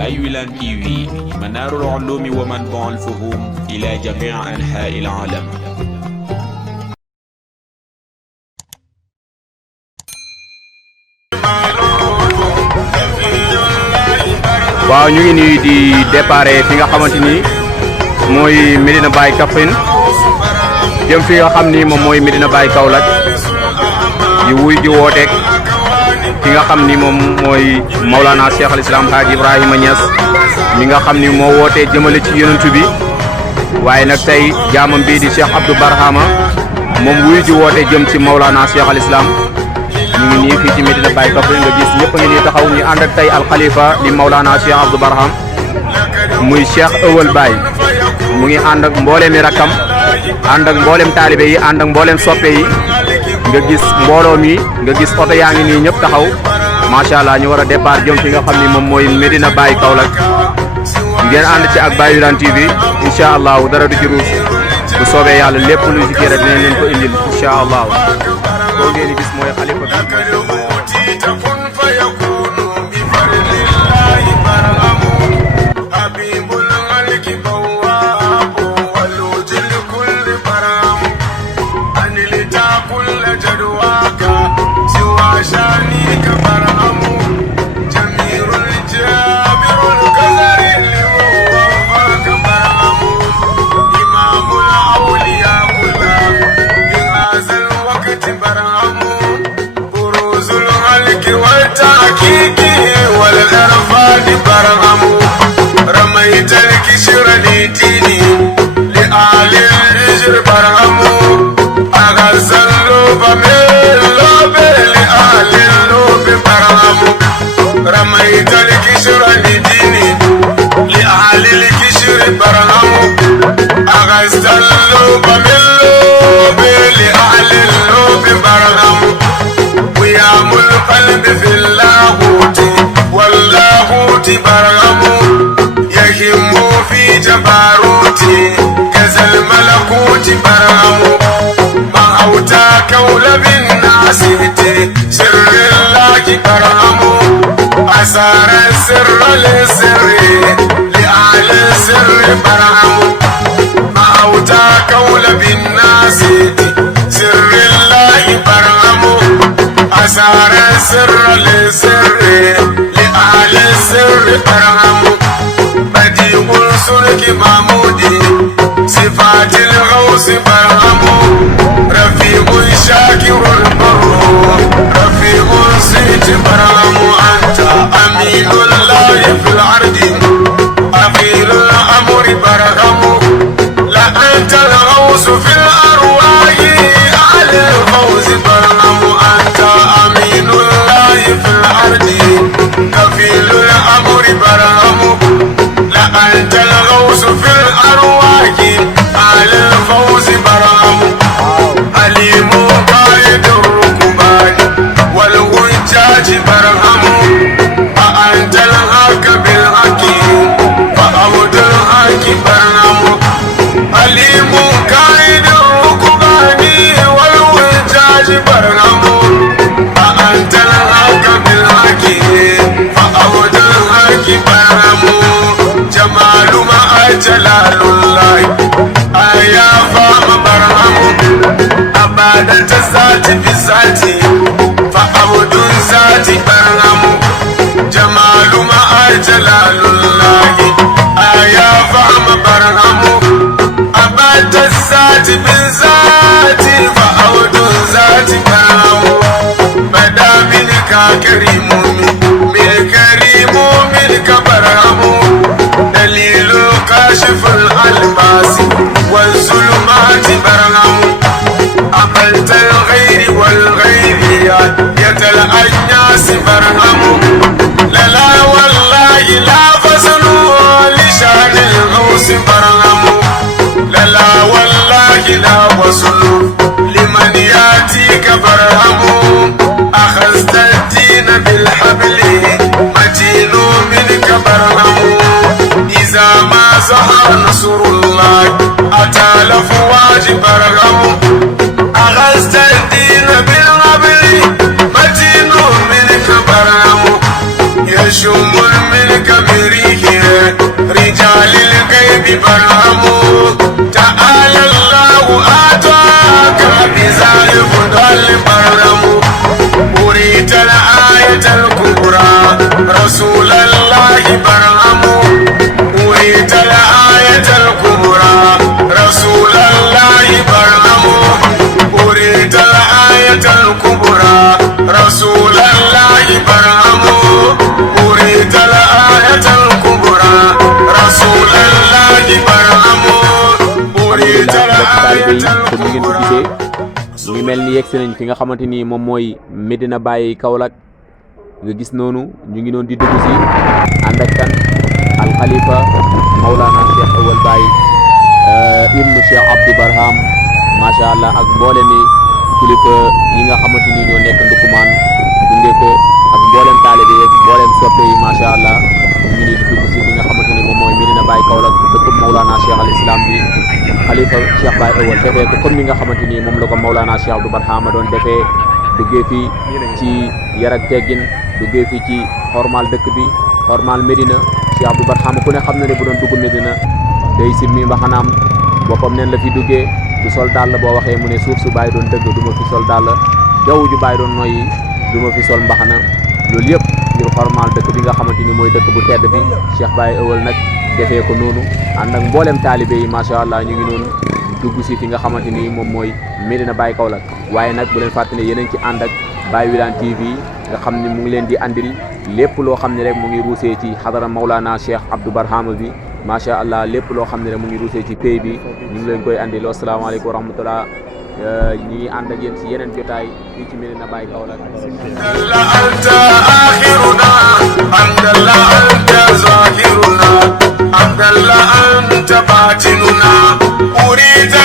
بايولان تي في منار العلوم ومنبع الفهوم إلى جميع أنحاء العالم. waaw ñu ngi nii di déparé fi nga xamante ni mooy Medina Baye Kaffrine jëm fi nga xam ni moom mooy Medina Baye Kaolack di wuy ji wooteeg ki nga xam ni moom mooy Maulana Cheikh al Islam Hadji Ibrahima Niass mi nga xam ni moo wootee jëmale ci yonent bi waaye nag tey jaamam bii di Cheikh Abdou Barhama moom wuy ji woote jëm ci Maulana Cheikh al Islam. ñu ngi nii fii ci Medina Baye Kaffrine nga gis ñëpp ngi nii taxaw ñu ànd ak tey alxalifa di Maulana Cheikh Abdou Barham muy Cheikh Ewel Baye mu ngi ànd ak mboolem i rakkam ànd ak mboolem taalibe yi ànd ak mboolem soppe yi nga gis mbooloo mi nga gis oto yaa ngi nii ñëpp taxaw macha allah ñu war a départ jëm fi nga xam ni moom mooy Medina Baye Kaolack ngeen ànd ci ak Bayoulane TV incha allah dara du ci ruus bu soobee yàlla lépp lu ci kii rek dinañ leen ko indil incha allah. boo ngeen gis mooy xalifa bi رميت الكسر لديني لآل الهجر برهمو أغز اللوب من اللوب لآل اللوب برهمو رميت الكسر لديني لآل الكسر برهمو أغز اللوب من اللوب لآل اللوب برهمو ويام القلب في اللاهوت واللاهوت برهمو يهم في جبروتي كذا الملكوت برهمو ما أوتى كولب الناس سر الله برهمو أسار السر للسر لأعلى السر برهمو ما أوتى كولب الناس سر الله برهمو أسار السر للسر لأعلى السر برهمو بديع سلك محمودي صفات الغوث برهمو رفيق شاكر البر رفيق سيت برهمو أنت أمين الله في العرض أخير الأمر برهمو لا أنت الغوث في الأرواح أعلى الفوز برهمو أنت أمين الله في العرض كفيل الأمر برهمو أنت الغوث في الأرواح على الفوز برهمو عليم قائد الركبان والهجاج برهمو أأنت الحق بالحكيم فأود الحق برهمو عليم قائد الركبان والهجاج برهمو أأنت الحق بالحكيم فأود الحق برهمو جمال ما جلال الله يا فام برهمو أبادة الذات بذاتي فأود ذاتي برهمو جمال ما جلال الله يا فام برهمو أبادة الذات بذاتي فأود ذاتي برهمو بدا منك كريم من كريم منك برهمو دليل كاشف الألباس والظلمات برهمو عملت الغير والغيريات يتلأنياس برهمو لا والله لا فصل لشان الغوث برهمو لا والله لا وصل لمن ياتيك برهمو أخذت الدين بالحق برهم تعالى الله آتاك بزاي فضل برهم أريد الآية الكبرى رسول الله برهم أريد الآية الكبرى رسول الله برهم أريد الآية الكبرى رسول الله برهم أريد الآية الكبرى رسول الله برهم أريد الآية الكبرى. mu ngi mel ni yegsi nañ fi nga xamante ni moom mooy Medina Baye Kaolack nga gis noonu ñu ngi noonu di dugg si ànd ak kan al Khalifa Maulana Cheikh Awal Baye ibnu Cheikh Abdou Barham macha allah ak mboolem mi kilifa yi nga xamante ni ñoo nekk Ndukumaan gunge ko ak mboolem taalibe yi mboolem soppe yi macha allah ñu ngi di dugg si fi nga xamante ni moom mooy Medina Baye Kaolack dëkkub Maulana Cheikh al Islam bi Khalifa Cheikh Baye Awal defee ko comme ni nga xamante ni moom la ko Maulana Cheikh Abdou Barham doon defee duggee fii ci yar ak teggin duggee fii ci xormal dëkk bi xormal Medina Cheikh Abdou Barham ku ne xam na ne bu doon dugg Medina day simmi mbaxanaam boppam neen la fi duggee du sol dàll boo waxee mu ne suuf su Baye doon dëgg du ma fi sol dàll jaww ju Baye doon noyyi du ma fi sol mbaxana loolu yëpp ngir xormal dëkk bi nga xamante ni mooy dëkk bu tedd bi Cheikh Baye Awal nag defee ko noonu ànd ak mboolem taalibe yi macha allah ñu ngi noonu dugg si fi nga xamante ni moom mooy Medina Baye Kaolack waaye nag bu leen fàtte ne yéen a ngi ci ànd ak Baye Wilane TV nga xam ne mu ngi leen di andil lépp loo xam ne rek mu ngi ruusee ci xadara Maulana Cheikh Abdou Barham bi macha allah lépp loo xam ne rek mu ngi ruusee ci pays bi ñu ngi leen koy andil asalaamaaleykum wa rahmatullah ñi ngi ànd ak yéen ci yeneen jotaay fii ci Medina Baye Kaolack. anta akhiruna alhamdulillah anta zahiruna alhamdulillah anta batinuna urida